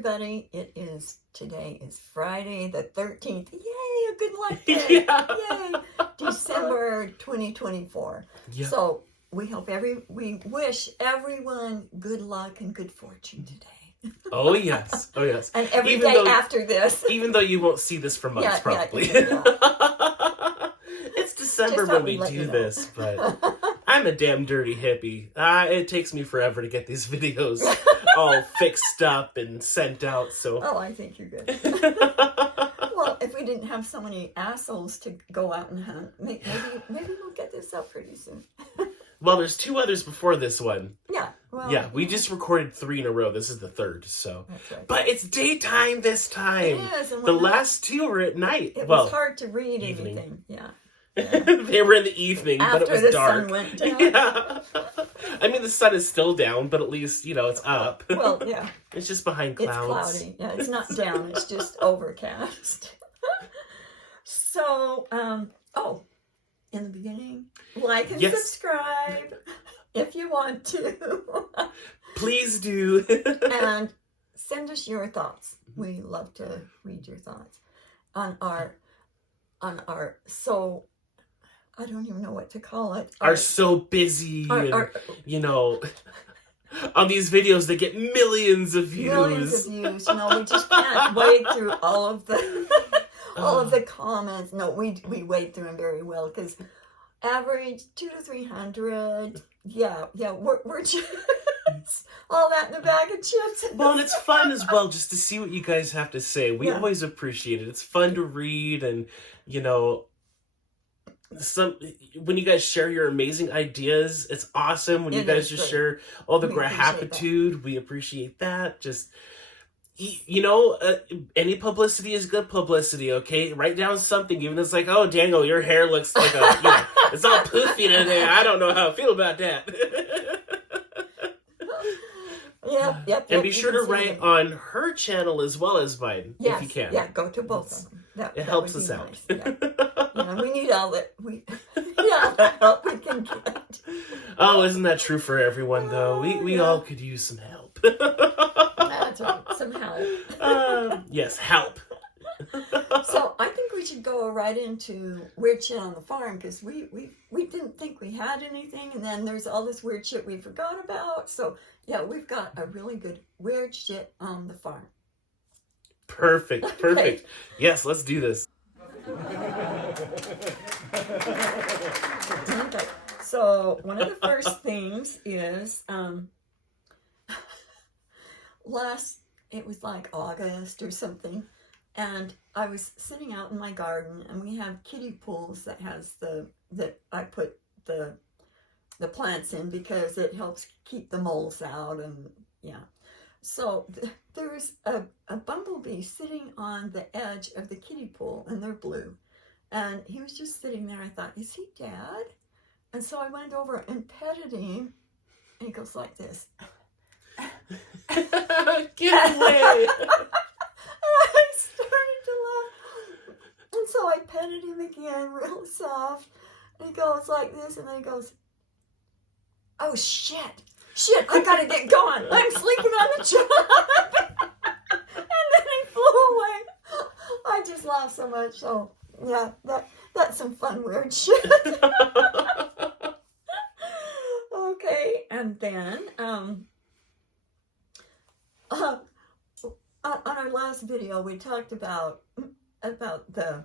everybody. Today is Friday the 13th. Yay, a good luck day. Yeah. Yay. December 2024. Yeah. So we wish everyone good luck and good fortune today. Oh yes. Oh yes. And every day after this. Even though you won't see this for months, probably. Yeah. It's December when we do this, but I'm a damn dirty hippie. It takes me forever to get these videos all fixed up and sent out, so... Oh, I think you're good. Well, if we didn't have so many assholes to go out and hunt, maybe we'll get this up pretty soon. Well, there's 2 others before this one. Yeah. Well, yeah, we just recorded 3 in a row. This is the 3rd, so... That's right. But it's daytime this time. It is. And the last 2 were at night. It was hard to read evening. anything. Yeah. They were in the evening, After but it was the dark. sun went down. Yeah. I mean, the sun is still down, but at least, it's up. Well, yeah. It's just behind clouds. It's cloudy. Yeah, it's not down. It's just overcast. So, in the beginning, like and subscribe if you want to. Please do. And send us your thoughts. We love to read your thoughts on our so I don't even know what to call it. Are so busy and, on these videos they get millions of views. Millions of views. We just can't wade through all of the comments. No, we wade through them very well because average 200 to 300. Yeah, we're just all that in a bag of chips. Well, and it's fun as well just to see what you guys have to say. We always appreciate it. It's fun to read and, when you guys share your amazing ideas, it's awesome. When you guys just share all the gratitude, we appreciate that. Just, any publicity is good publicity, okay? Write down something, even if it's like, oh, Daniel, your hair looks like it's all poofy today. I don't know how I feel about that. Yep. And be sure to write on her channel as well as mine, if you can. Yeah, go to both of them. It helps us out. Nice. Yeah. We need all that help we can get. Oh, isn't that true for everyone, though? We all could use some help. That's right, some help. Yes, help. So I think we should go right into weird shit on the farm because we didn't think we had anything, and then there's all this weird shit we forgot about. So yeah, we've got a really good weird shit on the farm. Perfect. Okay. Yes, let's do this. Okay. So one of the first things is it was like August or something. And I was sitting out in my garden, and we have kiddie pools that I put the plants in because it helps keep the moles out, and yeah. So there was a bumblebee sitting on the edge of the kiddie pool, and they're blue, and he was just sitting there. I thought, is he dead? And so I went over and petted him, and he goes like this. Get away! I started to laugh. And so I petted him again real soft. And he goes like this, and then he goes, oh shit, I gotta get going. I'm sleeping on the job. And then he flew away. I just laughed so much. So yeah, that's some fun weird shit. Okay, and then on our last video, we talked about the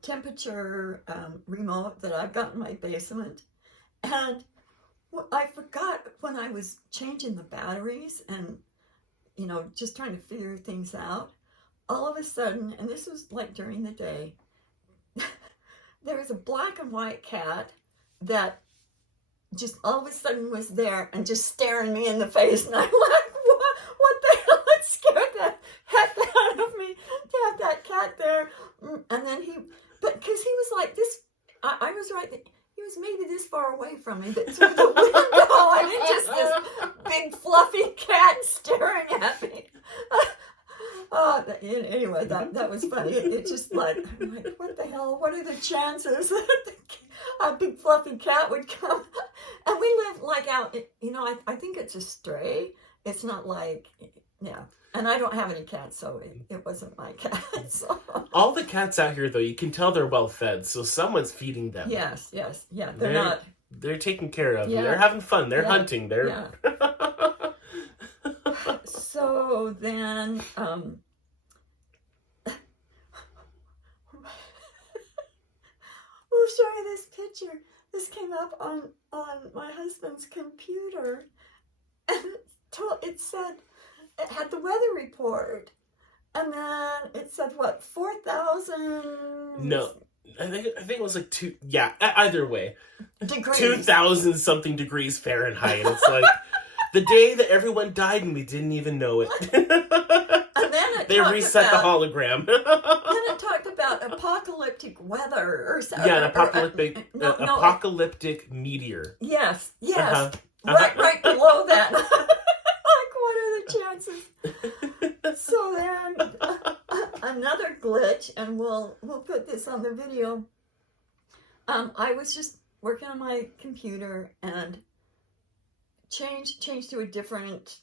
temperature remote that I've got in my basement, and I forgot when I was changing the batteries and just trying to figure things out. All of a sudden, and this was like during the day, there was a black and white cat that just all of a sudden was there and just staring me in the face, and I'm like, what the hell? It scared the heck out of me to have that cat there. And then because he was like this, I was right, he was maybe this far away from me, but through the window, I mean, just this big fluffy cat staring at me. Anyway, that was funny. It just I'm like, what the hell? What are the chances that a big fluffy cat would come? And we live like out, I think it's a stray. It's not like, yeah. And I don't have any cats, so it wasn't my cat. So. All the cats out here, though, you can tell they're well fed, so someone's feeding them. Yes, yeah. They're not. They're taken care of. Yeah. They're having fun. They're hunting. They're. Yeah. So then, we'll show you this picture. This came up on my husband's computer, and it said it had the weather report, and then it said what 4,000. No, I think it was like two. Yeah, either way, degrees. 2,000 something degrees Fahrenheit. It's like the day that everyone died and we didn't even know it. And then they reset the hologram. Then it talked about apocalyptic weather or something. Yeah, an apocalyptic meteor. Yes. Uh-huh. Right below that. Like, what are the chances? So then, another glitch, and we'll put this on the video. I was just working on my computer and changed to a different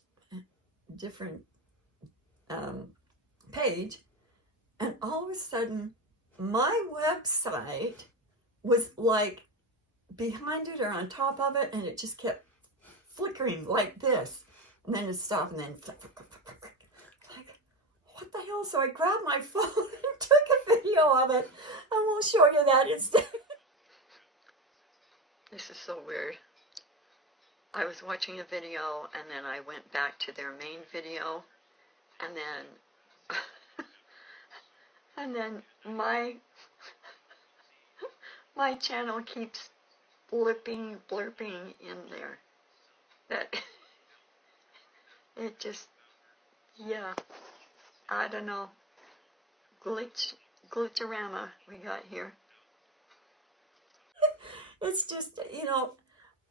page, and all of a sudden my website was like behind it or on top of it, and it just kept flickering like this, and then it stopped, and then like, what the hell? So I grabbed my phone and took a video of it, and we'll show you that instead. This is so weird. I was watching a video, and then I went back to their main video, and then my channel keeps blurping in there. That it just, yeah, I don't know, glitcherama we got here. It's just,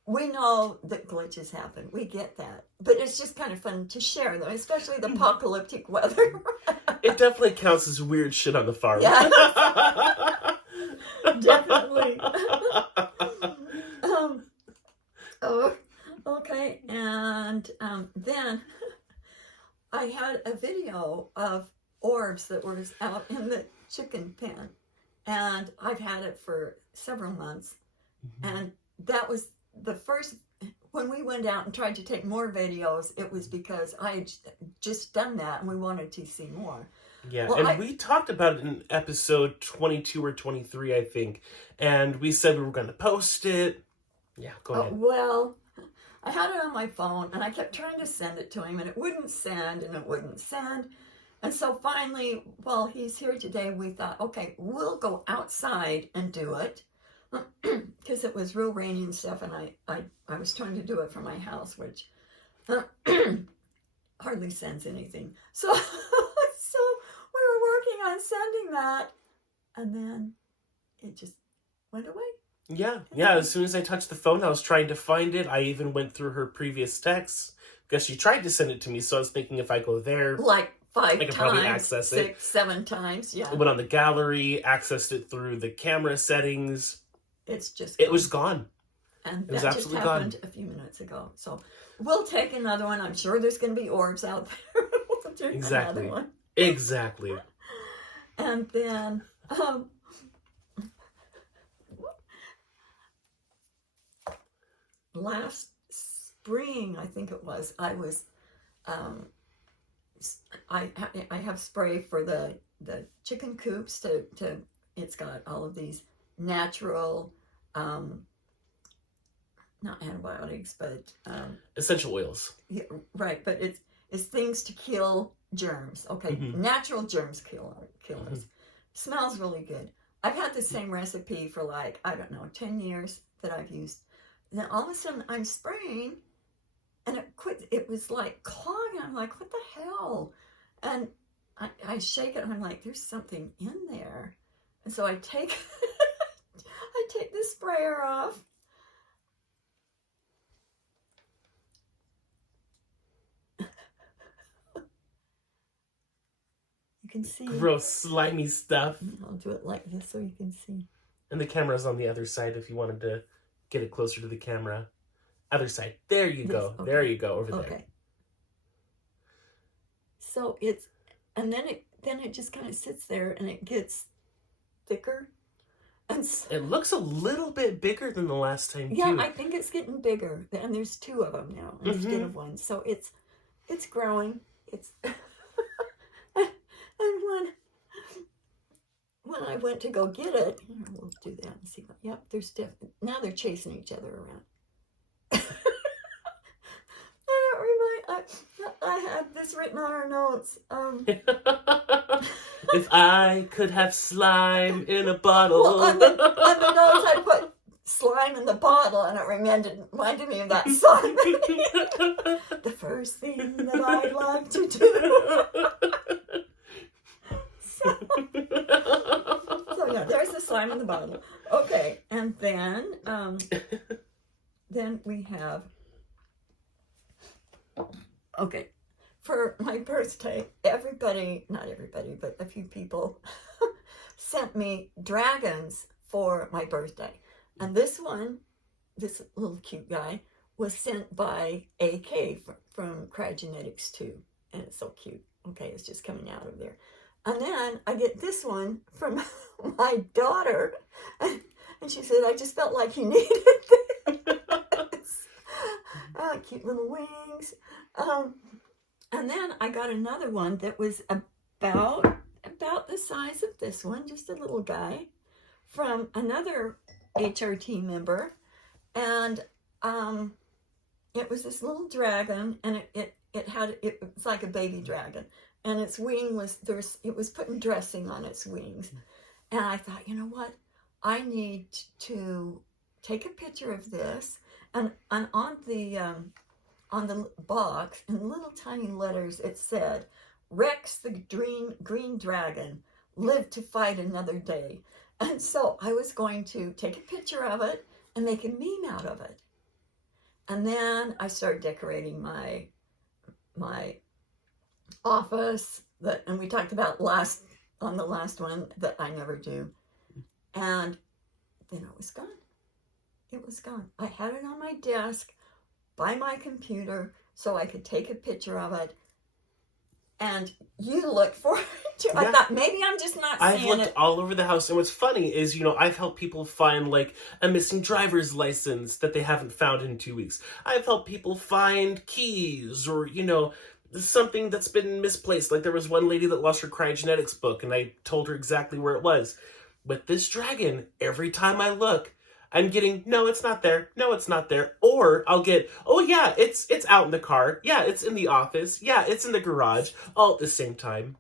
we know that glitches happen. We get that. But it's just kind of fun to share them, especially the apocalyptic weather. It definitely counts as weird shit on the farm. Yeah. Definitely. Okay. And then I had a video of orbs that were out in the chicken pen. And I've had it for several months. Mm-hmm. And that was the first, when we went out and tried to take more videos, it was because I had just done that and we wanted to see more. Yeah, well, and we talked about it in episode 22 or 23, I think, and we said we were going to post it. Yeah, go ahead. Well, I had it on my phone, and I kept trying to send it to him, and it wouldn't send, and it wouldn't send. And so finally, while he's here today, we thought, okay, we'll go outside and do it. Because it was real rainy and stuff, and I was trying to do it from my house, which hardly sends anything. So we were working on sending that, and then it just went away. Yeah. As soon as I touched the phone, I was trying to find it. I even went through her previous texts because she tried to send it to me. So I was thinking if I go there, like 5 I could probably access 6, 7 times. Yeah. I went on the gallery, accessed it through the camera settings. It's just gone. It was gone. And that just happened a few minutes ago. So we'll take another one. I'm sure there's going to be orbs out there. We'll do exactly. Another one. Exactly. And then last spring, I think it was, I have spray for the chicken coops to it's got all of these natural, not antibiotics, but essential oils. Yeah, right, but it's things to kill germs. Okay, mm-hmm. Natural germs killers. Mm-hmm. Smells really good. I've had the same recipe for 10 years that I've used. Then all of a sudden I'm spraying, and it quit. It was like clogging. I'm like, what the hell? And I shake it, and I'm like, there's something in there. And so I take the sprayer off. You can see. Gross, slimy stuff. I'll do it like this so you can see. And the camera's on the other side if you wanted to get it closer to the camera. Other side. There you go. Okay. There you go. Over there. So and then it just kind of sits there and it gets thicker. And so, it looks a little bit bigger than the last time, yeah, too. I think it's getting bigger. And there's 2 of them now instead of 1. So it's growing. It's and when I went to go get it, we'll do that and see. Yep, there's now they're chasing each other around. I had this written on our notes. If I could have slime in a bottle. Well, on the notes I put slime in the bottle, and it reminded me of that song. The first thing that I'd like to do. So yeah, there's the slime in the bottle. Okay, and then we have. Okay, for my birthday, not everybody, but a few people sent me dragons for my birthday. And this little cute guy, was sent by AK from Cryogenetics 2. And it's so cute. Okay, it's just coming out of there. And then I get this one from my daughter. And she said, I just felt like he needed this. Cute little wings. And then I got another one that was about the size of this one, just a little guy, from another HRT member. And it was this little dragon, and it was like a baby dragon. And its wing it was putting dressing on its wings. And I thought, you know what? I need to take a picture of this. And on the box, in little tiny letters, it said, Rex the green dragon lived to fight another day. And so I was going to take a picture of it and make a meme out of it. And then I started decorating my office, and we talked about on the last one that I never do. And then it was gone. It was gone. I had it on my desk by my computer so I could take a picture of it. And you looked for it too. Yeah. I thought maybe I'm just not seeing it. I've looked all over the house. And what's funny is, I've helped people find like a missing driver's license that they haven't found in 2 weeks. I've helped people find keys or, something that's been misplaced. Like there was one lady that lost her cryogenetics book and I told her exactly where it was. But this dragon, every time I look, I'm getting, no, it's not there. No, it's not there. Or I'll get, oh yeah, it's out in the car. Yeah, it's in the office. Yeah, it's in the garage. All at the same time.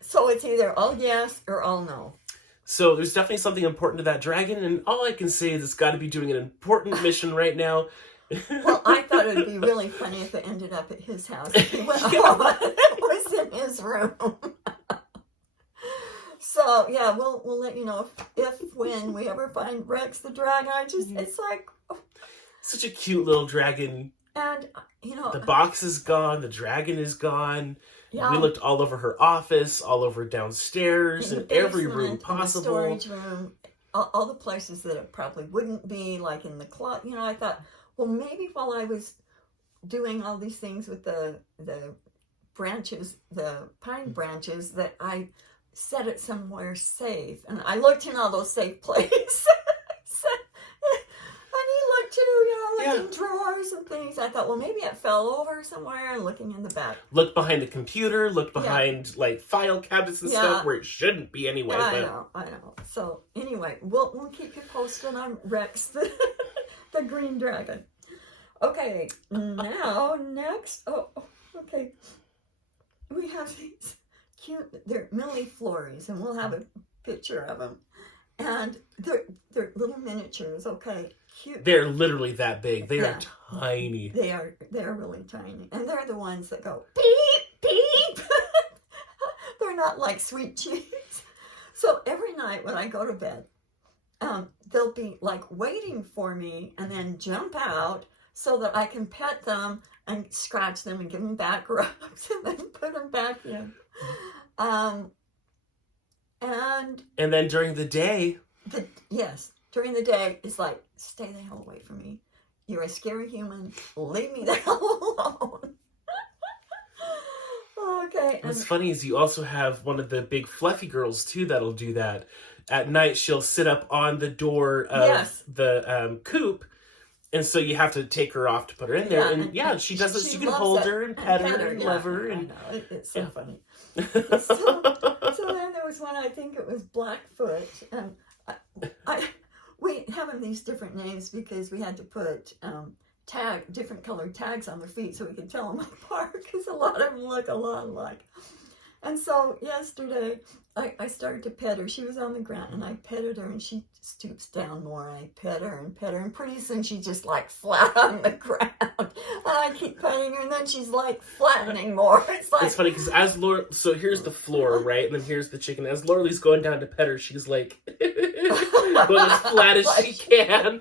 So it's either all yes or all no. So there's definitely something important to that dragon. And all I can say is it's got to be doing an important mission right now. Well, I thought it would be really funny if it ended up at his house. He went home and it was in his room. So yeah, we'll let you know when we ever find Rex the dragon. It's like such a cute little dragon. And the box is gone, the dragon is gone. Yeah. We looked all over her office, all over downstairs, in every room possible. In the storage room, all the places that it probably wouldn't be, like in the closet. I thought, well, maybe while I was doing all these things with the branches, the pine branches, that I set it somewhere safe. And I looked in all those safe places. And he looked too, in drawers and things. I thought, well, maybe it fell over somewhere, and looking in the back. Look behind the computer, look behind like file cabinets and stuff where it shouldn't be anyway. I know. So anyway, we'll keep you posted on Rex the green dragon. Okay, now next. Okay. We have these cute, they're milliflores, and we'll have a picture of them. And they're little miniatures, okay, cute. They're literally that big. They are tiny. They're really tiny. And they're the ones that go beep, beep. They're not like sweet cheeks. So every night when I go to bed, they'll be like waiting for me and then jump out so that I can pet them and scratch them and give them back rubs and then put them back in. And then during the day. During the day, it's like, stay the hell away from me. You're a scary human. Leave me the hell alone. Oh, Okay. What's funny is you also have one of the big fluffy girls too that'll do that. At night, she'll sit up on the door of the coop, and so you have to take her off to put her in there. And she does this. You can hold her and pet her and love her. And I know. It's so funny. So then there was one, I think it was Blackfoot. And we have them these different names because we had to put different colored tags on their feet so we could tell them apart because a lot of them look a lot alike. And so yesterday, I started to pet her. She was on the ground, and I petted her, and she stoops down more. I pet her, and pretty soon she's just like flat on the ground. And I keep petting her, and then she's like flattening more. It's funny because so here's the floor, right, and then here's the chicken. As Laurel's going down to pet her, she's like going as flat as she can,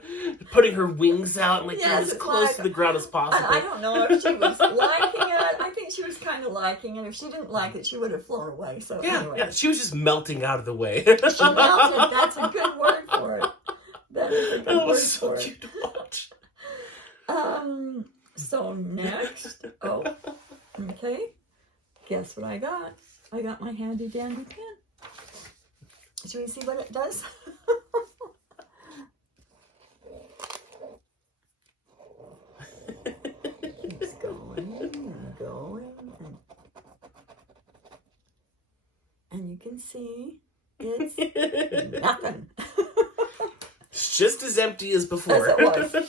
putting her wings out and like getting as close to the ground as possible. I don't know if she was liking it. I think she was kind of liking it. If she didn't like it, she would have flown away. So anyway. She was just melting out of the way. She melted. That's a good word for it. That is a good word was so for it. cute to watch. So next, okay. Guess what I got? I got my handy dandy pen. Should we see what it does? Keeps going and going. And you can see it's nothing. It's just as empty as before. As it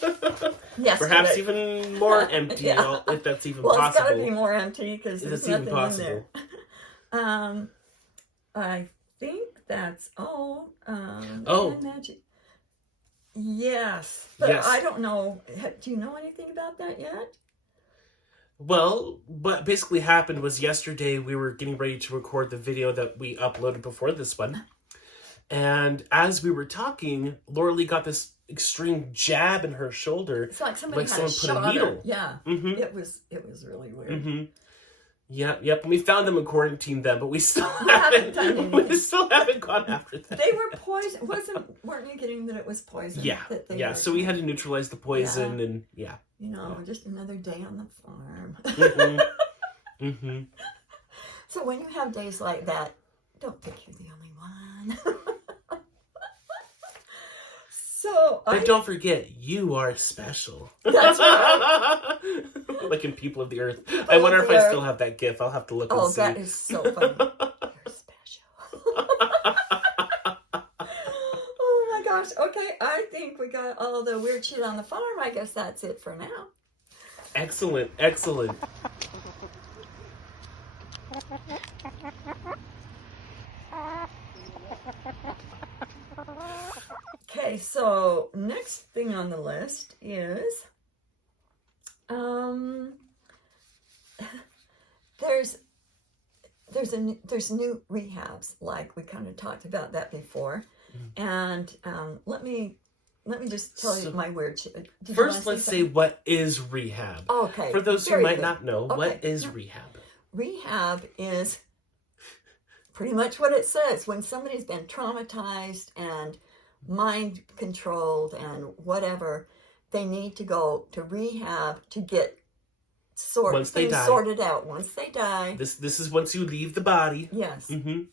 was. Yes. Perhaps even more empty, if that's even possible. possible. It's got to be more empty because there's nothing in there. I think that's all. Magic. Yes. But I don't know. Do you know anything about that yet? Well, what basically happened was yesterday we were getting ready to record the video that we uploaded before this one. And as we were talking, Laura got this extreme jab in her shoulder. It's like someone put a needle. Yeah. Mm-hmm. It was really weird. Mm-hmm. Yep. And we found them and quarantined them, but we still haven't done anything. We still haven't gone after them. They were poison. Weren't you getting that it was poison? Yeah. So we had to neutralize the poison, and just another day on the farm. Mm-hmm. Mm-hmm. So when you have days like that, don't think you're the only one. But don't forget, you are special. That's right. Like in People of the Earth. I wonder if I still have that gif. I'll have to look and see. Oh, that is so funny. You're special. Oh my gosh. Okay, I think we got all the weird shit on the farm. I guess that's it for now. Excellent. Okay, so next thing on the list is there's new rehabs, like we kind of talked about that before. Mm-hmm. And let me just tell you my weird shit. First, let's say what is rehab. Okay. For those who might not know, what is rehab? Rehab is pretty much what it says. When somebody's been traumatized and mind controlled and whatever, they need to go to rehab to get sorted out. Once they die. This is once you leave the body. Yes. Mm-hmm.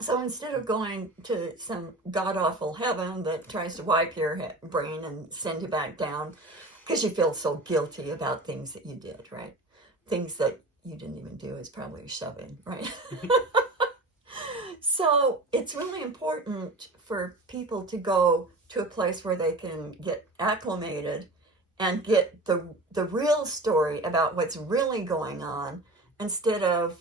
So instead of going to some god-awful heaven that tries to wipe your brain and send you back down because you feel so guilty about things that you did, right? Things that you didn't even do is probably shoving, right? So it's really important for people to go to a place where they can get acclimated and get the real story about what's really going on instead of,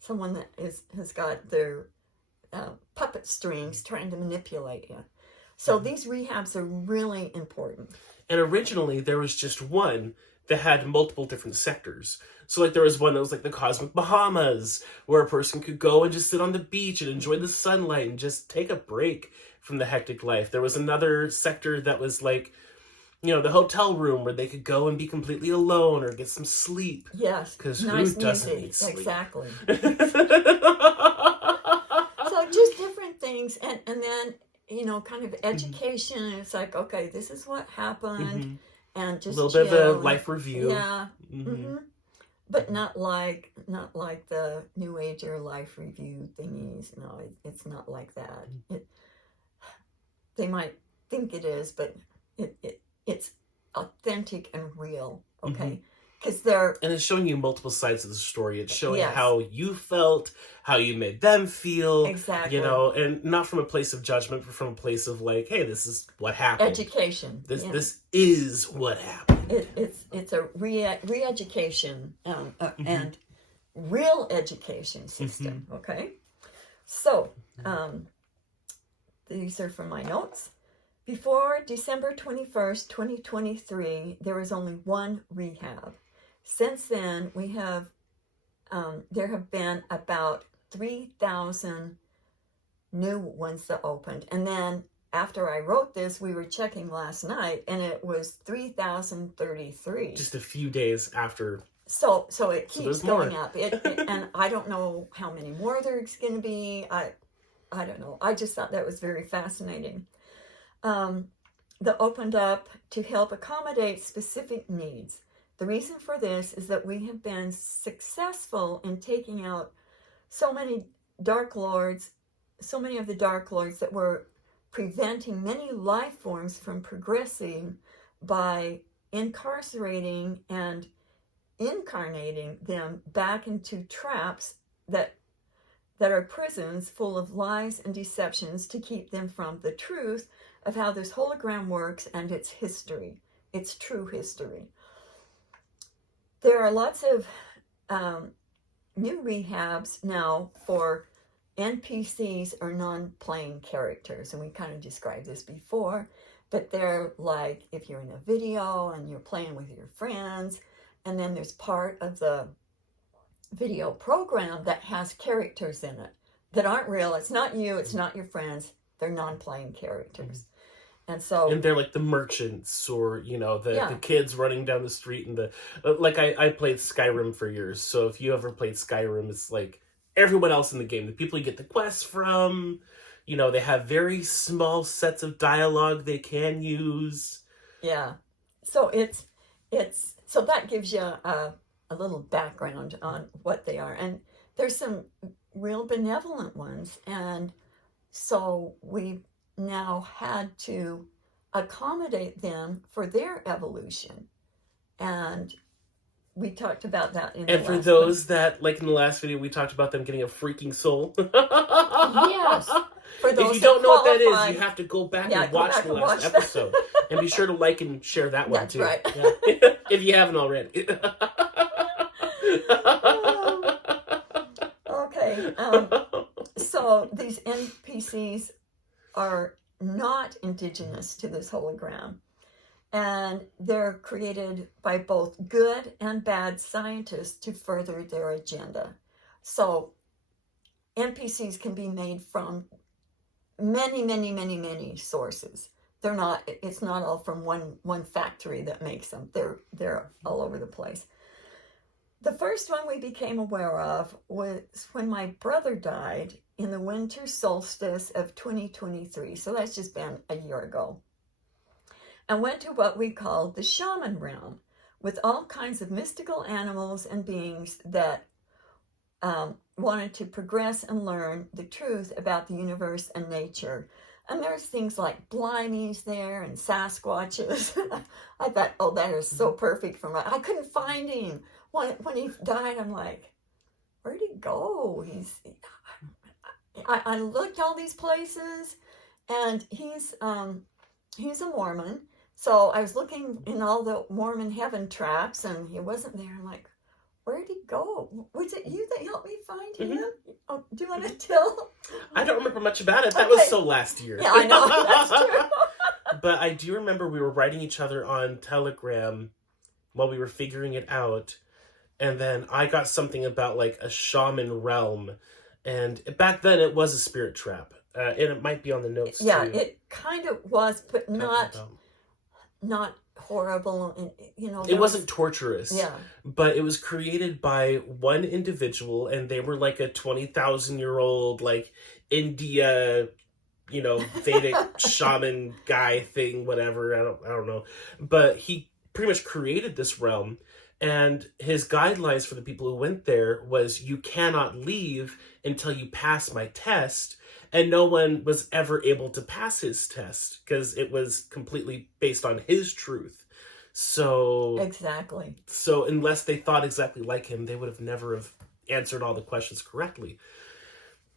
someone that has got their puppet strings trying to manipulate you. So these rehabs are really important. And originally there was just one that had multiple different sectors. So like there was one that was like the Cosmic Bahamas, where a person could go and just sit on the beach and enjoy the sunlight and just take a break from the hectic life. There was another sector that was like, the hotel room where they could go and be completely alone or get some sleep. Yes. Because nice who doesn't need sleep? Exactly. So just different things. And then, kind of education. Mm-hmm. It's like, okay, this is what happened. Mm-hmm. And just a little bit of a life review. Yeah. Mm-hmm. but not like the New Age or Life Review thingies. No, it's not like that. They might think it is, but it's authentic and real. Okay, because and it's showing you multiple sides of the story. It's showing Yes. how you felt, how you made them feel, Exactly. and not from a place of judgment, but from a place of like, hey, this is what happened. Education. This is what happened. It's a re-education and real education system. Okay, so these are from my notes. Before December 21st, 2023, there was only one rehab. Since then, there have been about 3,000 new ones that opened. And then after I wrote this, we were checking last night, and it was 3,033. Just a few days after. So it keeps going more. up. And I don't know how many more there's going to be. I don't know. I just thought that was very fascinating. That opened up to help accommodate specific needs. The reason for this is that we have been successful in taking out so many of the Dark Lords that were preventing many life forms from progressing by incarcerating and incarnating them back into traps that are prisons full of lies and deceptions to keep them from the truth of how this hologram works and its history, its true history. There are lots of new rehabs now for NPCs or non-playing characters, and we kind of described this before, but they're like if you're in a video and you're playing with your friends, and then there's part of the video program that has characters in it that aren't real. It's not you, it's not your friends, they're non-playing characters. And they're like the merchants, or the kids running down the street, and I played Skyrim for years. So if you ever played Skyrim, it's like everyone else in the game, the people you get the quests from, they have very small sets of dialogue they can use. Yeah. So so that gives you a little background on what they are. And there's some real benevolent ones, and so we now had to accommodate them for their evolution, and we talked about that in and for those that, like in the last video, we talked about them getting a freaking soul. Yes. For those if you don't know what that qualify, is, you have to go back and watch the last episode. And be sure to like and share that one too. Right. Yeah. If you haven't already. Okay. So these NPCs are not indigenous to this hologram, and they're created by both good and bad scientists to further their agenda. So NPCs can be made from many sources. It's not all from one factory that makes them. They're all over the place. The first one we became aware of was when my brother died in the winter solstice of 2023. So that's just been a year ago. And went to what we call the Shaman realm, with all kinds of mystical animals and beings that wanted to progress and learn the truth about the universe and nature. And there's things like blimies there and Sasquatches. I thought, oh, that is so perfect for I couldn't find him. When he died, I'm like, where'd he go? I looked all these places, and he's a Mormon. So I was looking in all the Mormon heaven traps, and he wasn't there. I'm like, where'd he go? Was it you that helped me find him? Mm-hmm. Oh, do you want to tell? I don't remember much about it. That was so last year. Yeah, I know. That's true. But I do remember we were writing each other on Telegram while we were figuring it out. And then I got something about like a shaman realm. And back then it was a spirit trap. And it might be on the notes too. Yeah, it kind of was, but not horrible. It wasn't torturous. Yeah. But it was created by one individual, and they were like a 20,000-year-old, like India, Vedic shaman guy thing, whatever. I don't know. But he pretty much created this realm. And his guidelines for the people who went there was, you cannot leave until you pass my test. And no one was ever able to pass his test because it was completely based on his truth. So exactly. So unless they thought exactly like him, they would have never have answered all the questions correctly.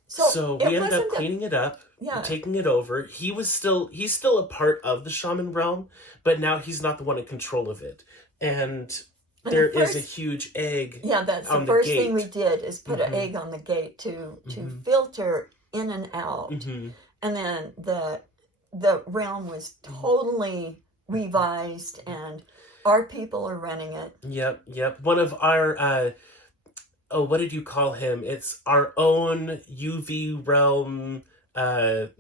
So we ended up cleaning it up, taking it over. He's still a part of the shaman realm, but now he's not the one in control of it. And there is a huge egg. Yeah, that's the first thing we did, is put an egg on the gate to filter in and out. And then the realm was totally revised, and our people are running it. Yep. One of our what did you call him? It's our own UV realm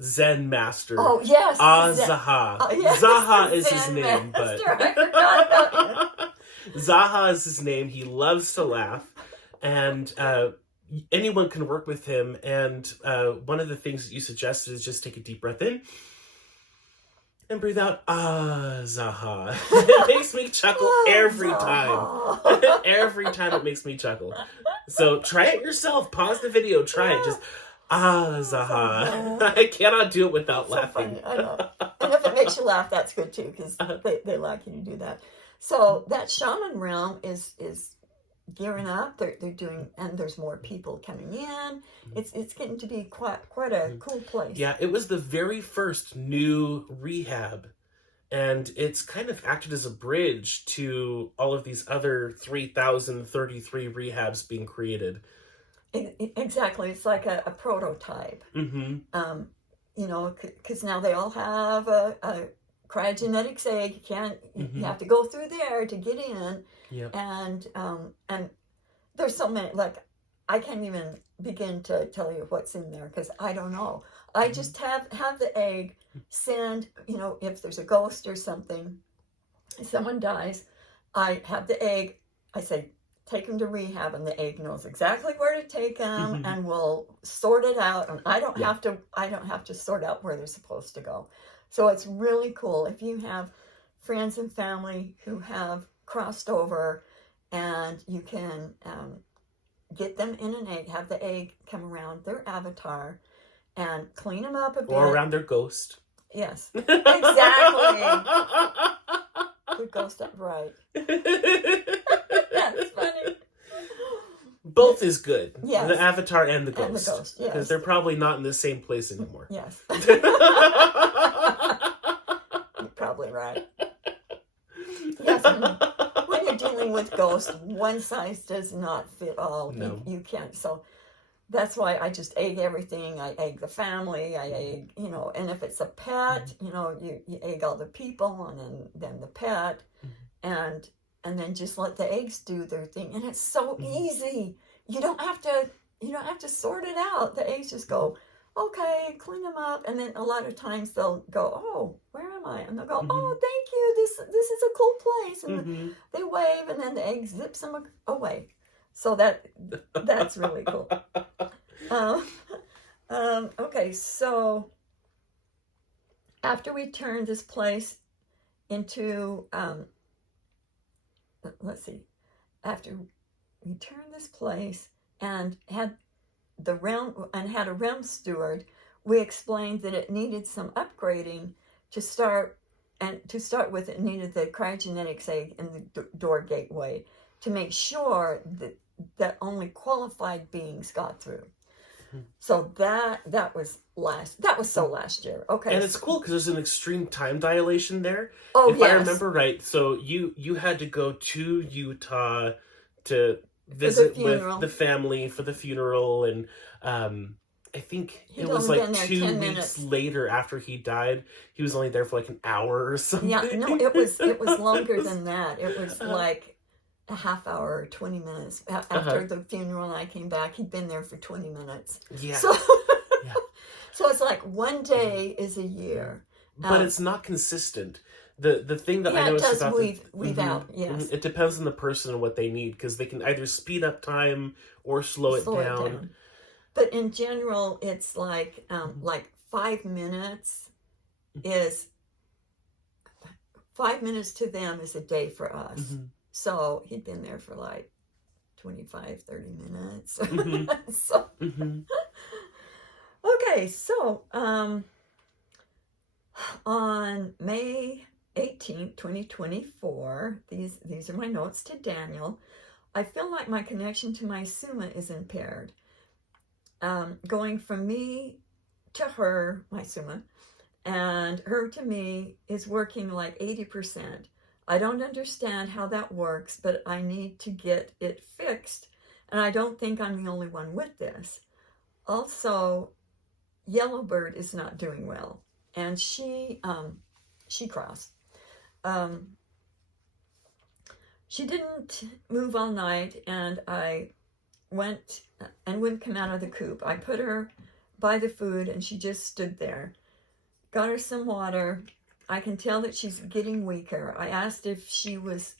Zen master. Oh, yes. Zaha. Yes. Zaha is Zen his name, master. but I forgot about him. Zaha is his name. He loves to laugh, and anyone can work with him. And one of the things that you suggested is just take a deep breath in and breathe out. Zaha. It makes me chuckle every time. Every time it makes me chuckle. So try it yourself. Pause the video. Try it. Just Zaha. I cannot do it without laughing. Funny. I know. And if it makes you laugh, that's good too, because they like you to do that. So that shaman realm is gearing up. They're doing, and there's more people coming in. It's getting to be quite a cool place. Yeah, it was the very first new rehab, and it's kind of acted as a bridge to all of these other 3,033 rehabs being created. Exactly, it's like a prototype. Because now they all have a cryogenetics egg. You have to go through there to get in. Yep. And there's so many, like, I can't even begin to tell you what's in there, because I don't know. I just have the egg, send, if there's a ghost or something, if someone dies, I have the egg, I say, take them to rehab, and the egg knows exactly where to take them, and we'll sort it out, and I don't have to sort out where they're supposed to go. So it's really cool. If you have friends and family who have crossed over, and you can get them in an egg, have the egg come around their avatar and clean them up a bit. Or around their ghost. Yes, exactly. Good ghost up right. That's funny. Both is good. Yes. The avatar and the ghost. And the ghost, yes. Because they're probably not in the same place anymore. Yes. You're probably right. Yes, when you're dealing with ghosts, one size does not fit all. No. You can't. So that's why I just egg everything. I egg the family. I egg, and if it's a pet, you egg all the people, and then the pet, and then just let the eggs do their thing. And it's so easy. You don't have to sort it out. The eggs just go, okay, clean them up. And then a lot of times they'll go, oh, where am I? And they'll go, oh, thank you. This is a cool place. And they wave, and then the egg zips them away. So that's really cool. Okay, so after we turned this place into, after we turned this place and had a realm steward, we explained that it needed some upgrading to start with. It needed the cryogenetics egg in the door gateway to make sure that only qualified beings got through. So that was last year. Okay. And it's cool because there's an extreme time dilation there. Oh, if I remember right, so you had to go to Utah to visit with the family for the funeral, and I think it was like 2 weeks later after he died. He was only there for like an hour or something. Yeah, no, it was longer than that. It was like a half hour or 20 minutes after the funeral. I came back. He'd been there for 20 minutes. Yeah. So, so it's like one day is a year. But it's not consistent. The thing that I noticed about weave out. Yes. It depends on the person and what they need, because they can either speed up time or slow it down. But in general, it's like 5 minutes is 5 minutes to them is a day for us. So he'd been there for like 25, 30 minutes. Mm-hmm. So, Mm-hmm. okay, so on May 18th, 2024, these are my notes to Daniel. I feel like my connection to my Suma is impaired. Going from me to her, my Suma, and her to me is working like 80%. I don't understand how that works, but I need to get it fixed, and I don't think I'm the only one with this. Also, Yellowbird is not doing well, and she crossed. She didn't move all night, and I went and wouldn't come out of the coop. I put her by the food, and she just stood there. Got her some water. I can tell that she's getting weaker. I asked if she was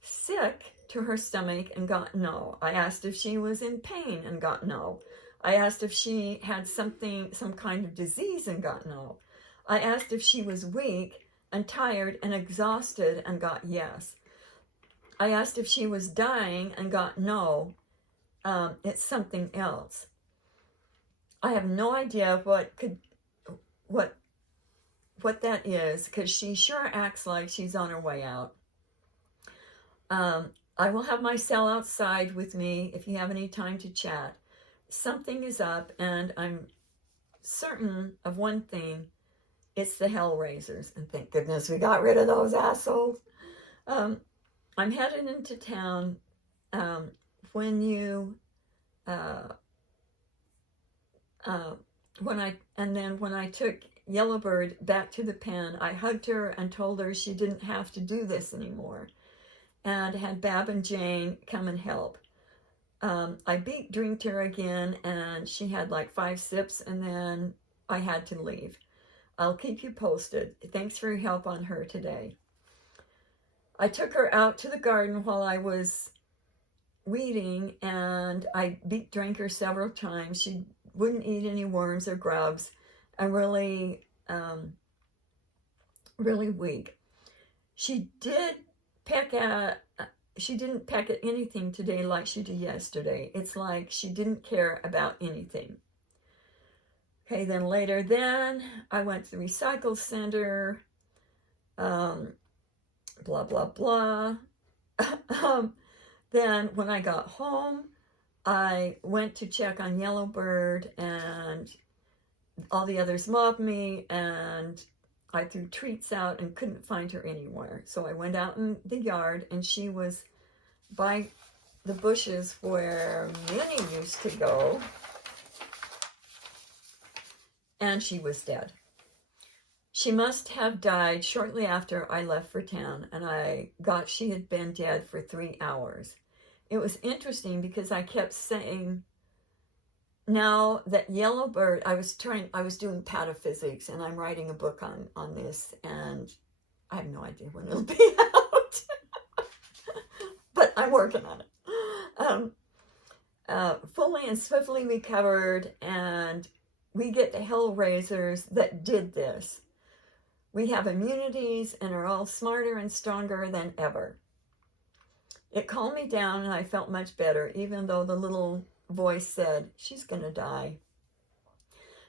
sick to her stomach and got no. I asked if she was in pain and got no. I asked if she had some kind of disease and got no. I asked if she was weak and tired and exhausted and got yes. I asked if she was dying and got no. It's something else. I have no idea what that is, because she sure acts like she's on her way out. I will have my cell outside with me if you have any time to chat. Something is up, and I'm certain of one thing. It's the Hellraisers, and thank goodness we got rid of those assholes. I'm headed into town. When I took Yellowbird back to the pen, I hugged her and told her she didn't have to do this anymore, and had Bab and Jane come and help. I drinked her again, and she had like 5 sips, and then I had to leave. I'll keep you posted. Thanks for your help on her today. I took her out to the garden while I was weeding, and I drank her several times. She wouldn't eat any worms or grubs, and really weak. She didn't peck at anything today like she did yesterday. It's like she didn't care about anything. Okay, then later I went to the recycle center, blah, blah, blah. Then when I got home, I went to check on Yellowbird, and all the others mobbed me, and I threw treats out and couldn't find her anywhere. So I went out in the yard, and she was by the bushes where Minnie used to go, and she was dead. She must have died shortly after I left for town, and I got she had been dead for 3 hours. It was interesting because I kept saying, now that Yellowbird, I was doing pataphysics, and I'm writing a book on this, and I have no idea when it'll be out, but I'm working on it. Fully and swiftly recovered, and we get the Hellraisers that did this. We have immunities and are all smarter and stronger than ever. It calmed me down, and I felt much better, even though the little voice said, she's going to die.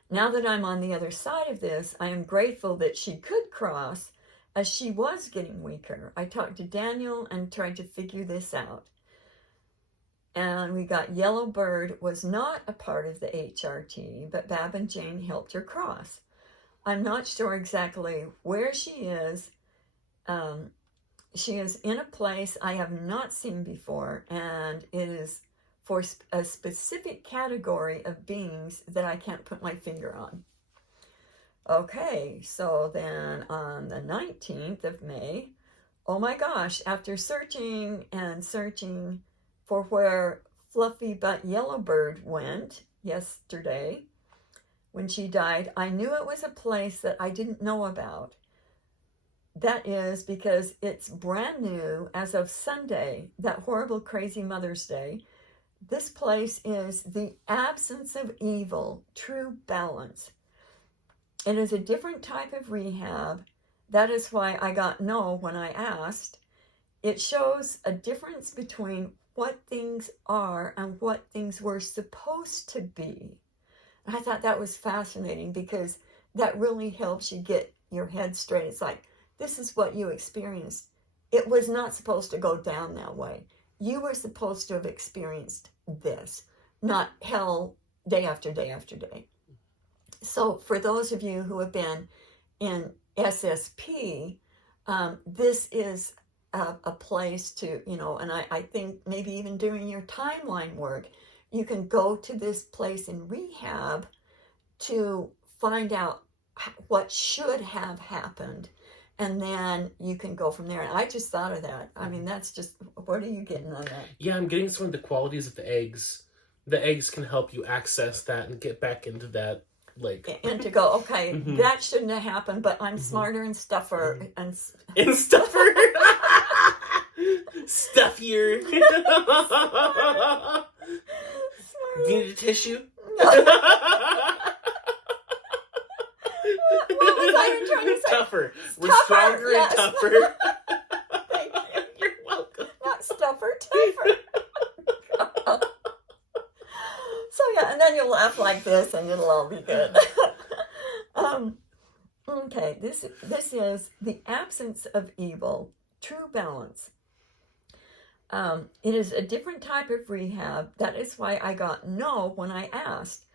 Now that I'm on the other side of this, I am grateful that she could cross, as she was getting weaker. I talked to Daniel and tried to figure this out. And we got Yellowbird was not a part of the HRT, but Bab and Jane helped her cross. I'm not sure exactly where she is. She is in a place I have not seen before, and it is for a specific category of beings that I can't put my finger on. Okay, so then on the 19th of May, oh my gosh, after searching and searching for where Fluffy Butt Yellowbird went yesterday when she died, I knew it was a place that I didn't know about. That is because it's brand new as of Sunday, that horrible, crazy Mother's Day. This place is the absence of evil, true balance. It is a different type of rehab. That is why I got no when I asked. it shows a difference between what things are and what things were supposed to be. And I thought that was fascinating because that really helps you get your head straight. It's like, this is what you experienced. It was not supposed to go down that way. You were supposed to have experienced this, not hell day after day after day. So for those of you who have been in SSP, this is a place to, and I think maybe even doing your timeline work, you can go to this place in rehab to find out what should have happened. And then you can go from there. And I just thought of that. I mean, that's just, what are you getting on that? Yeah, I'm getting some of the qualities of the eggs. The eggs can help you access that and get back into that, like... And to go, okay, that shouldn't have happened, but I'm smarter and stuffer. And stuffer? Stuffier. Do you need a tissue? What was I trying to say? Tougher. We're stronger and tougher. Thank you. You're welcome. Not stuffer, tougher. So yeah, and then you'll laugh like this and it'll all be good. Okay, this is the absence of evil, true balance. It is a different type of rehab. That is why I got no when I asked.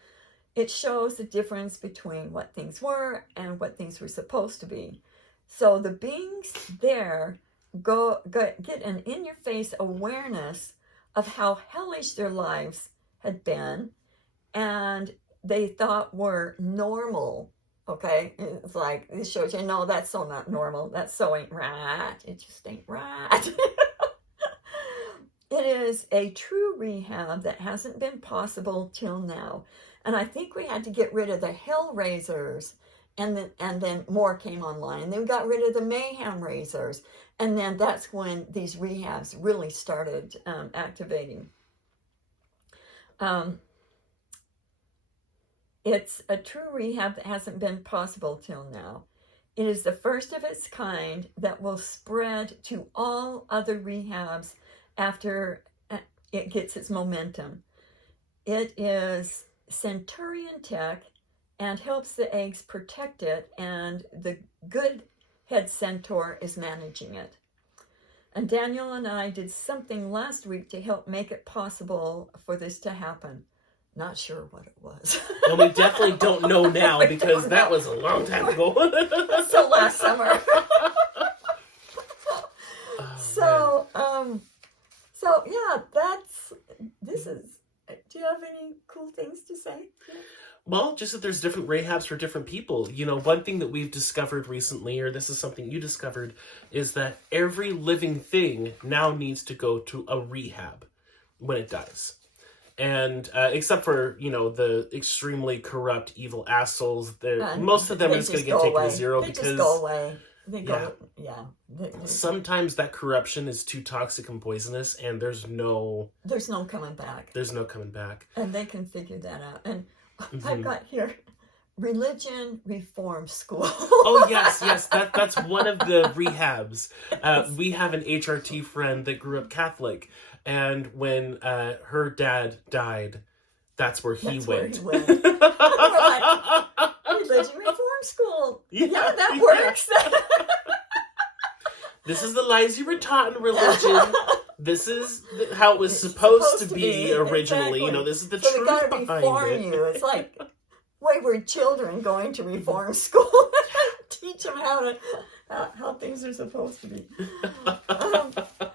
It shows the difference between what things were and what things were supposed to be. So the beings there get an in-your-face awareness of how hellish their lives had been and they thought were normal. Okay, it's like, this shows you, no, that's so not normal. That so ain't right. It just ain't right. It is a true rehab that hasn't been possible till now. And I think we had to get rid of the Hellraisers, and then more came online. And then we got rid of the Mayhem Raisers. And then that's when these rehabs really started activating. It's a true rehab that hasn't been possible till now. It is the first of its kind that will spread to all other rehabs after it gets its momentum. It is Centurion tech and helps the eggs protect it, and the good head centaur is managing it. And Daniel and I did something last week to help make it possible for this to happen. Not sure what it was. And we definitely don't know now because that was a long time ago. So last summer. So yeah, do you have any cool things to say? Well, just that there's different rehabs for different people. One thing that we've discovered recently, or this is something you discovered, is that every living thing now needs to go to a rehab when it dies. And except for, the extremely corrupt, evil assholes, most of them are just going to get taken to zero they because... just go away. They go, yeah. Sometimes that corruption is too toxic and poisonous, and there's no coming back. There's no coming back. And they can figure that out. And I've got here, Religion Reform School. Oh, yes. That's one of the rehabs. We have an HRT friend that grew up Catholic, and when her dad died, that's where he went. Where he went. Religion Reform School. Yeah, that works. This is the lies you were taught in religion. This is how it was supposed to be originally. Exactly. This is the truth truth behind reform it. You. It's like wayward children going to reform school. Teach them how things are supposed to be.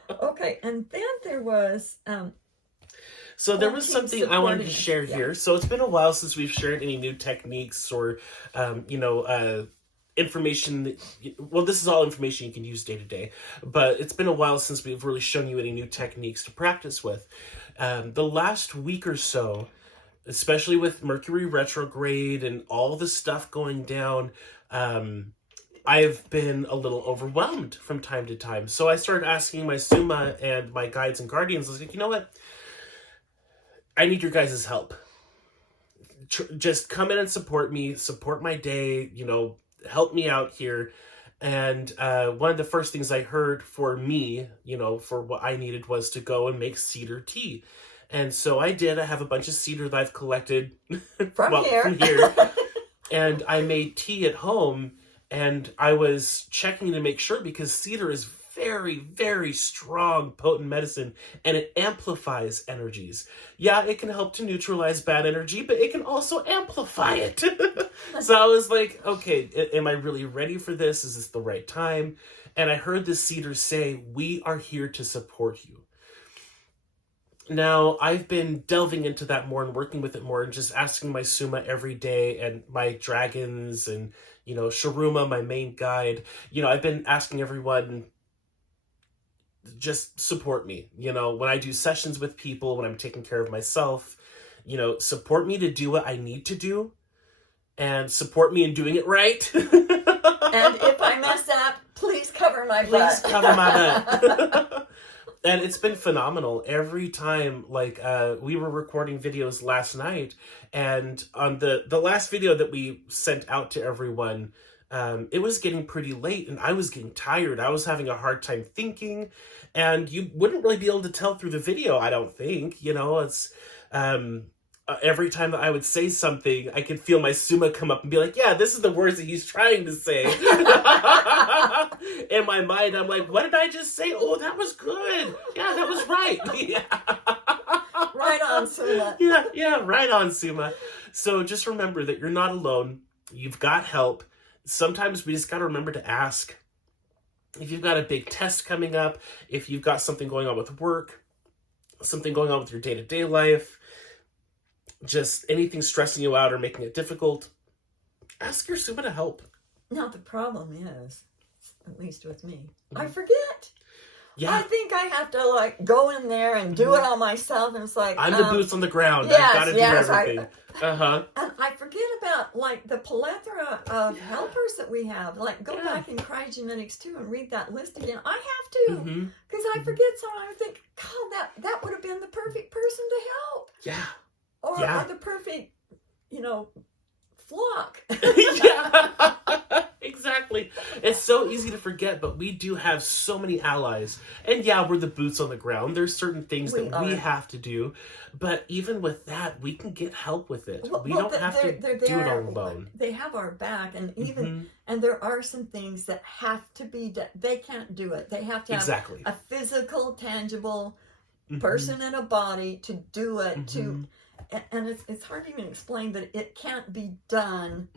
Okay, and then there was... So there was something I wanted to share here. So it's been a while since we've shared any new techniques or, information. Well, this is all information you can use day to day. But it's been a while since we've really shown you any new techniques to practice with. The last week or so, especially with Mercury retrograde and all the stuff going down, I've been a little overwhelmed from time to time. So I started asking my Summa and my guides and guardians, I was like, you know what? I need your guys' help. Just come in and support me, support my day, help me out here. And one of the first things I heard for me, for what I needed, was to go and make cedar tea. And so I did. I have a bunch of cedar that I've collected From from here. And I made tea at home, and I was checking to make sure, because cedar is very, very strong, potent medicine, and it amplifies energies. Yeah, it can help to neutralize bad energy, but it can also amplify it. So I was like, okay, am I really ready for this? Is this the right time? And I heard the cedar say, "We are here to support you." Now, I've been delving into that more and working with it more, and just asking my Suma every day, and my dragons, and, Sharuma, my main guide. I've been asking everyone, just support me. When I do sessions with people, when I'm taking care of myself, support me to do what I need to do, and support me in doing it right. And if I mess up, please cover my butt. Please cover my butt. And it's been phenomenal every time. Like, we were recording videos last night, and on the last video that we sent out to everyone, it was getting pretty late, and I was getting tired. I was having a hard time thinking, and you wouldn't really be able to tell through the video, I don't think. It's every time that I would say something, I could feel my Suma come up and be like, "Yeah, this is the words that he's trying to say." In my mind, I'm like, "What did I just say? Oh, that was good. Yeah, that was right." Yeah. Right on, Suma. Yeah, right on, Suma. So just remember that you're not alone. You've got help. Sometimes we just got to remember to ask. If you've got a big test coming up, if you've got something going on with work, something going on with your day-to-day life, just anything stressing you out or making it difficult, ask your Suma to help. Now, the problem is, at least with me, I forget. Yeah. I think I have to, go in there and do it all myself, and it's like... I'm the boots on the ground. Yes, I've got to do everything. And I forget about, the plethora of helpers that we have. Go back in cryogenetics, too, and read that list again. I have to, because I forget, so I think, God, that would have been the perfect person to help. Yeah. Or the perfect, flock. Yeah, exactly. It's so easy to forget, but we do have so many allies. And yeah, we're the boots on the ground. There's certain things we have to do. But even with that, we can get help with it. We don't have to do it all alone. They have our back. And even and there are some things that have to be done. They can't do it. They have to have a physical, tangible person in a body to do it, and it's hard to even explain, but it can't be done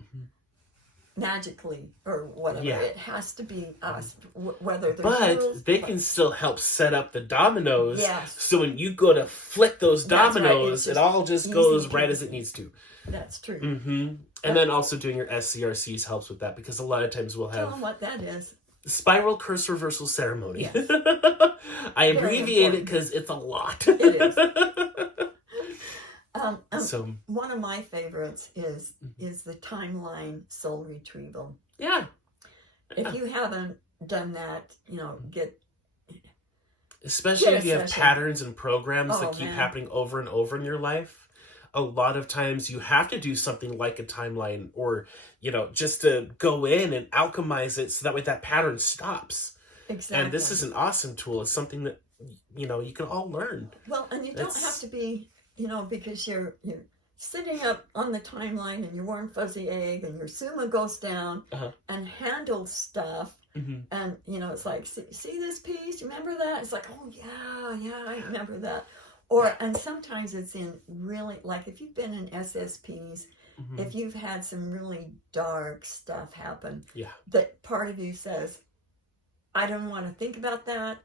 magically or whatever. Yeah. It has to be us, whether there's rules, they can still help set up the dominoes. Yes. So when you go to flick those dominoes, it all just goes right as it needs to. That's true. And then also doing your SCRCs helps with that, because a lot of times we'll have... Tell them what that is. Spiral Curse Reversal Ceremony. Yes. I abbreviate it because it's a lot. It is. So one of my favorites is the timeline soul retrieval. Yeah. If you haven't done that, especially if you have patterns and programs that keep happening over and over in your life. A lot of times you have to do something like a timeline, or just to go in and alchemize it, so that way that pattern stops. Exactly. And this is an awesome tool. It's something that you can all learn. Well, and you don't have to be because you're sitting up on the timeline and your warm fuzzy egg and your Suma goes down and handles stuff. And it's like, see this piece, remember that? It's like, oh yeah, I remember that. And sometimes it's in really, like if you've been in SSPs, if you've had some really dark stuff happen, that part of you says, I don't want to think about that,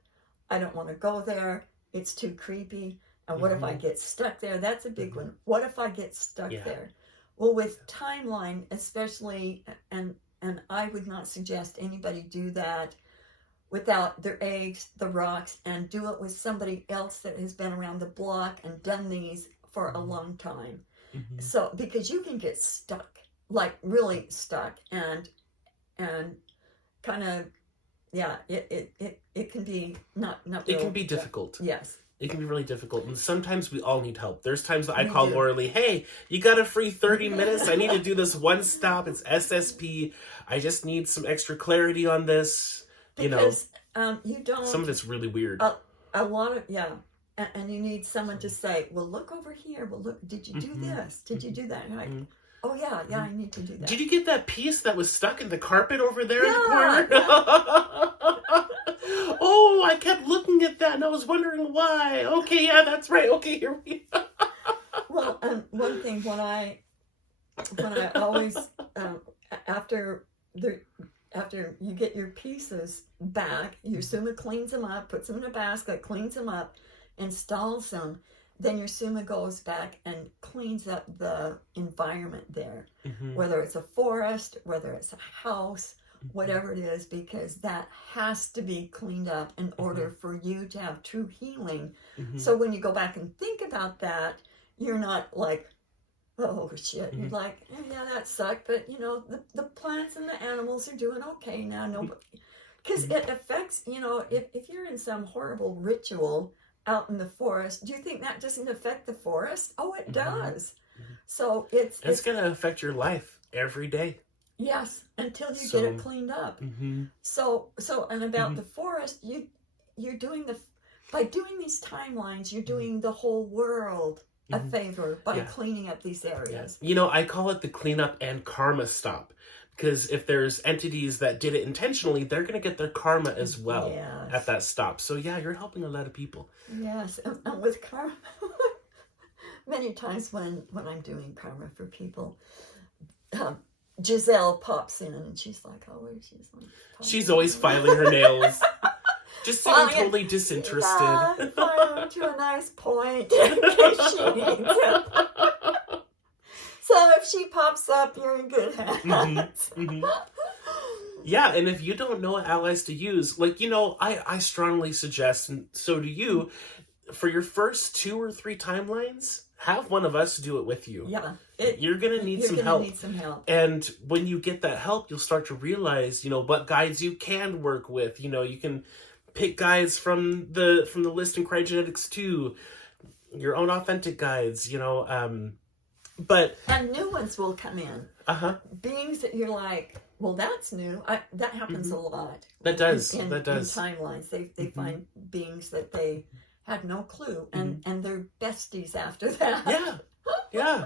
I don't want to go there, it's too creepy. And what if I get stuck there? That's a big one. What if I get stuck there? Well, with timeline, especially, and I would not suggest anybody do that without their eggs, the rocks, and do it with somebody else that has been around the block and done these for a long time. So, because you can get stuck, like really stuck, and kind of, it can be not it can be difficult. Yes. It can be really difficult, and sometimes we all need help. There's times that I We call do. Laura Lee, hey, you got a free 30 minutes? I need to do this one stop. It's SSP. I just need some extra clarity on this. Because you don't... Some of it's really weird. A lot of, yeah. And you need someone to say, well, look over here. Well, look, did you do this? Did you do that? And you're like, oh, yeah, I need to do that. Did you get that piece that was stuck in the carpet over there in the corner? Oh, I kept looking at that and I was wondering why. Okay, yeah, that's right. Okay, here we go. Well, one thing, when I always, after you get your pieces back, your Suma cleans them up, puts them in a basket, cleans them up, installs them, then your Suma goes back and cleans up the environment there, whether it's a forest, whether it's a house, whatever it is, because that has to be cleaned up in order for you to have true healing. So when you go back and think about that, you're not like, oh shit, you're like, oh, yeah, that sucked, but the plants and the animals are doing okay now. Because it affects, if you're in some horrible ritual out in the forest, do you think that doesn't affect the forest? Oh, it does. So it's going to affect your life every day. Yes, until you get it cleaned up. So and about the forest, you're doing by doing these timelines, you're doing the whole world a favor by cleaning up these areas. I call it the cleanup and karma stop. Because if there's entities that did it intentionally, they're going to get their karma as well at that stop. So yeah, you're helping a lot of people. Yes, and with karma, many times when I'm doing karma for people, Giselle pops in and she's like, oh, she's like... She's always filing her nails. Just seeming totally disinterested. Yeah, filing to a nice point in case she needs it. So if she pops up, you're in good hands. Yeah, and if you don't know what allies to use, I strongly suggest, and so do you, for your first 2 or 3 timelines, have one of us do it with you. Yeah. You're going to need some help. And when you get that help, you'll start to realize, what guides you can work with. You can pick guides from the list in Cryogenetics 2, your own authentic guides, but... And new ones will come in. Beings that you're like, well, that's new. That happens a lot. That does. In timelines. They find beings that they had no clue, and they're besties after that. Yeah.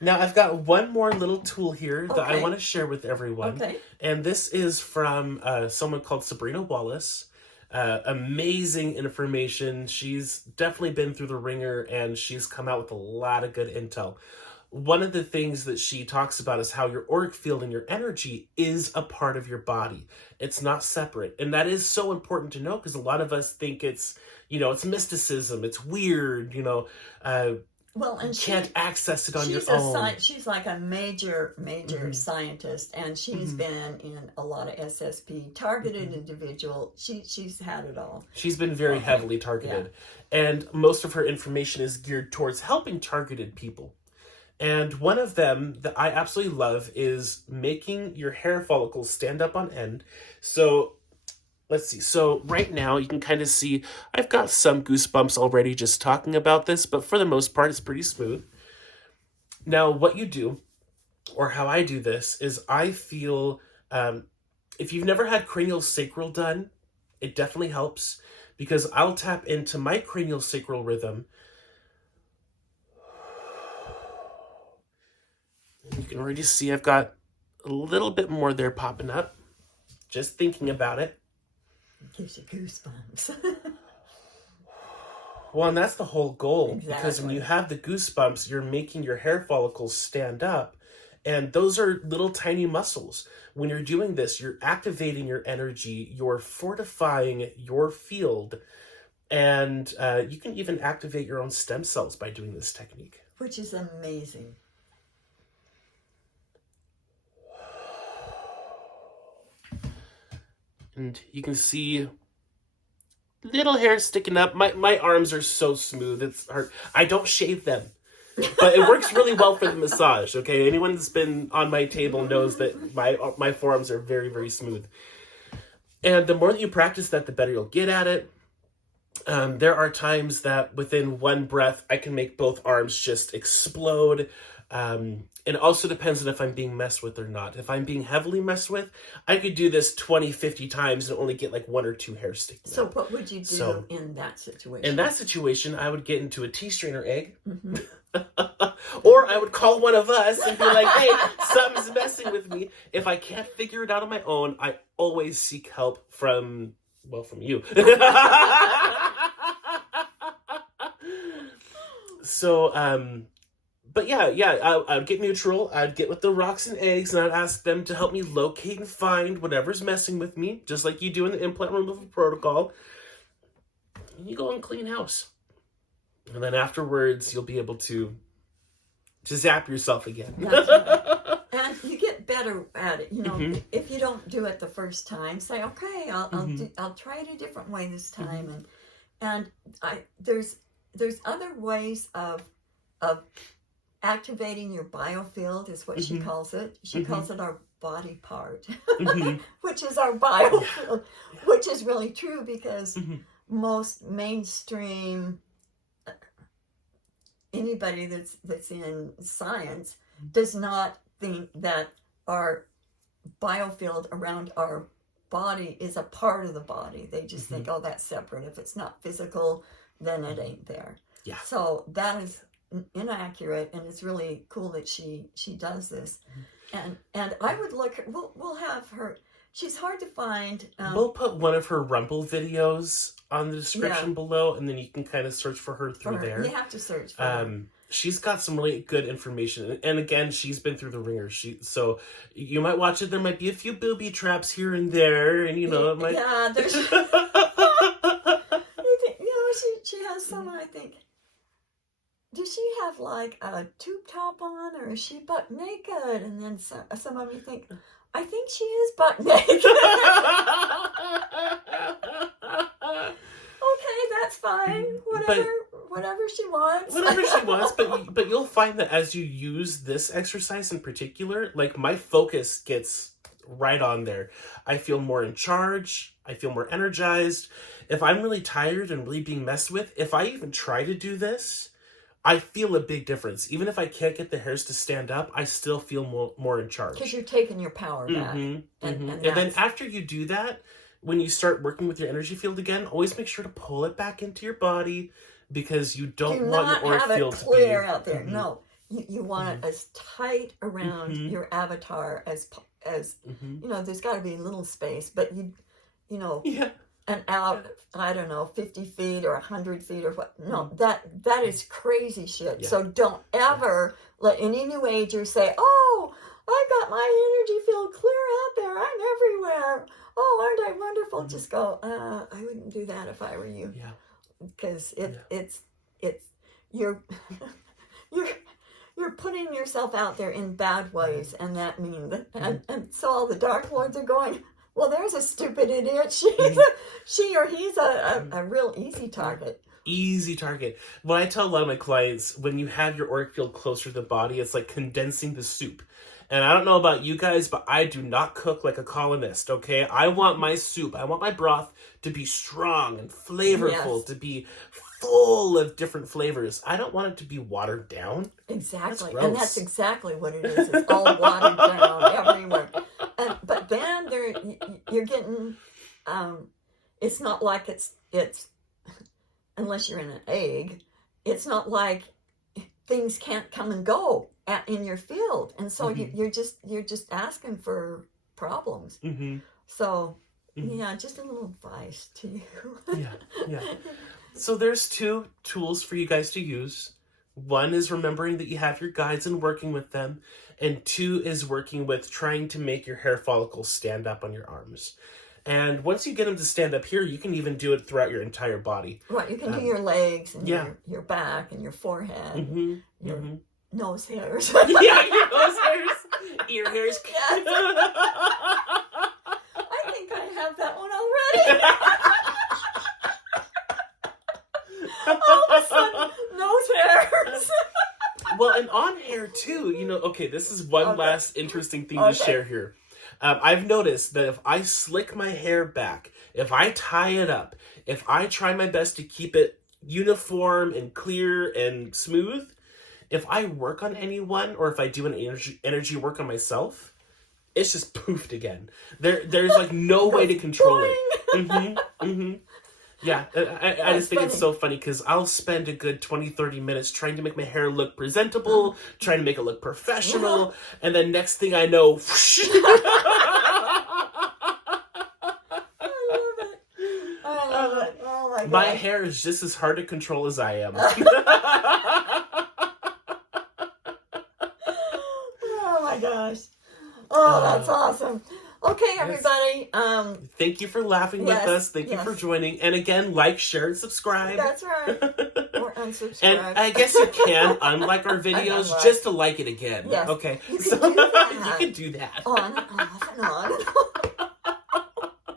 Now, I've got one more little tool here that I want to share with everyone. And this is from someone called Sabrina Wallace. Amazing information. She's definitely been through the ringer, and she's come out with a lot of good intel. One of the things that she talks about is how your auric field and your energy is a part of your body. It's not separate. And that is so important to know, because a lot of us think it's, it's mysticism, it's weird, well, and can't access it on your own. She's like a major scientist, and she's been in a lot of SSP, targeted individual. She's had it all. She's been very heavily targeted. And most of her information is geared towards helping targeted people. And one of them that I absolutely love is making your hair follicles stand up on end. So let's see. So right now you can kind of see I've got some goosebumps already just talking about this, but for the most part it's pretty smooth. Now what you do, or how I do this, is I feel, if you've never had cranial sacral done, it definitely helps, because I'll tap into my cranial sacral rhythm. You can already see I've got a little bit more there popping up. Just thinking about it. It gives you goosebumps. Well, and that's the whole goal. Because when you have the goosebumps, you're making your hair follicles stand up. And those are little tiny muscles. When you're doing this, you're activating your energy. You're fortifying your field. And you can even activate your own stem cells by doing this technique. Which is amazing. And you can see little hair sticking up. My arms are so smooth. It's hard. I don't shave them. But it works really well for the massage, okay? Anyone that's been on my table knows that my forearms are very, very smooth. And the more that you practice that, the better you'll get at it. There are times that within one breath, I can make both arms just explode. It also depends on if I'm being messed with or not. If I'm being heavily messed with, I could do this 20, 50 times and only get like 1 or 2 hairs sticking out. So what would you do in that situation? In that situation, I would get into a tea strainer egg. Mm-hmm. Or I would call one of us and be like, hey, something's messing with me. If I can't figure it out on my own, I always seek help from you. So, but yeah, I would get neutral. I'd get with the rocks and eggs, and I'd ask them to help me locate and find whatever's messing with me, just like you do in the implant removal protocol. And you go and clean house. And then afterwards, you'll be able to zap yourself again. That's right. And you get better at it. You know, Mm-hmm. if you don't do it the first time, say, okay, I'll try it a different way this time. And there's other ways of activating your biofield, is what she calls it. She calls it our body part, which is our biofield, which is really true because most mainstream anybody that's in science does not think that our biofield around our body is a part of the body. They just think, oh, that's separate. If it's not physical, then it ain't there. Yeah. So that is inaccurate, and it's really cool that she does this. And I would look. We'll have her. She's hard to find. We'll put one of her Rumble videos on the description below, and then you can kind of search for her through there. You have to search for her. She's got some really good information, and again, she's been through the ringer. So you might watch it. There might be a few booby traps here and there, and it might. Yeah, there's. She has some. I think. Does she have like a tube top on, or is she butt naked? And then some of you think, I think she is butt naked. Okay, that's fine. Whatever she wants. Whatever she wants, but you'll find that as you use this exercise in particular, like my focus gets right on there. I feel more in charge. I feel more energized. If I'm really tired and really being messed with, if I even try to do this, I feel a big difference. Even if I can't get the hairs to stand up, I still feel more in charge. Because you're taking your power back. And then after you do that, when you start working with your energy field again, always make sure to pull it back into your body, because you don't want your auric field to be clear out there. No, you want it as tight around your avatar as there's got to be a little space, but and out, I don't know, 50 feet or 100 feet or what. No, that is crazy shit. Yeah. So don't ever let any new ager say, oh, I got my energy field clear out there. I'm everywhere. Oh, aren't I wonderful? Just go, I wouldn't do that if I were you. Yeah. Because it's you're putting yourself out there in bad ways, and that means and so all the Dark Lords are going, well, there's a stupid idiot. She or he's a real easy target. Easy target. When I tell a lot of my clients, when you have your auric field closer to the body, it's like condensing the soup. And I don't know about you guys, but I do not cook like a colonist, okay? I want my soup, I want my broth to be strong and flavorful, to be full of different flavors. I don't want it to be watered down. Exactly. And that's exactly what it is. It's all watered down everywhere. But then you're getting, it's not like it's unless you're in an egg, it's not like things can't come and go in your field, and so you're just asking for problems. So just a little advice to you. Yeah. So there's 2 tools for you guys to use. One is remembering that you have your guides and working with them, and 2 is working with trying to make your hair follicles stand up on your arms. And once you get them to stand up here, you can even do it throughout your entire body. Right, you can do your legs and your back and your forehead, your nose hairs. Yeah, your nose hairs, ear hairs. Yes. I think I have that one already. All of a sudden, nose hairs. Well, and on hair too, okay, this is one last interesting thing to share here. I've noticed that if I slick my hair back, if I tie it up, if I try my best to keep it uniform and clear and smooth, if I work on anyone or if I do an energy work on myself, it's just poofed again. There's like no way to control it. Yeah, I just think it's so funny because I'll spend a good 20-30 minutes trying to make my hair look presentable, trying to make it look professional, and then next thing I know, whoosh. I love it. Oh my god. My hair is just as hard to control as I am. Oh my gosh. Oh, that's awesome. Okay, everybody. Thank you for laughing with us. Thank you for joining. And again, like, share, and subscribe. That's right. Or unsubscribe. And I guess you can unlike our videos just to like it again. Yes. Okay. You can do that. You can do that. On and off and on.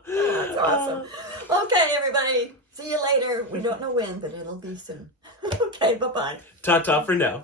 That's awesome. Okay, everybody. See you later. We don't know when, but it'll be soon. Okay, bye-bye. Ta-ta for now.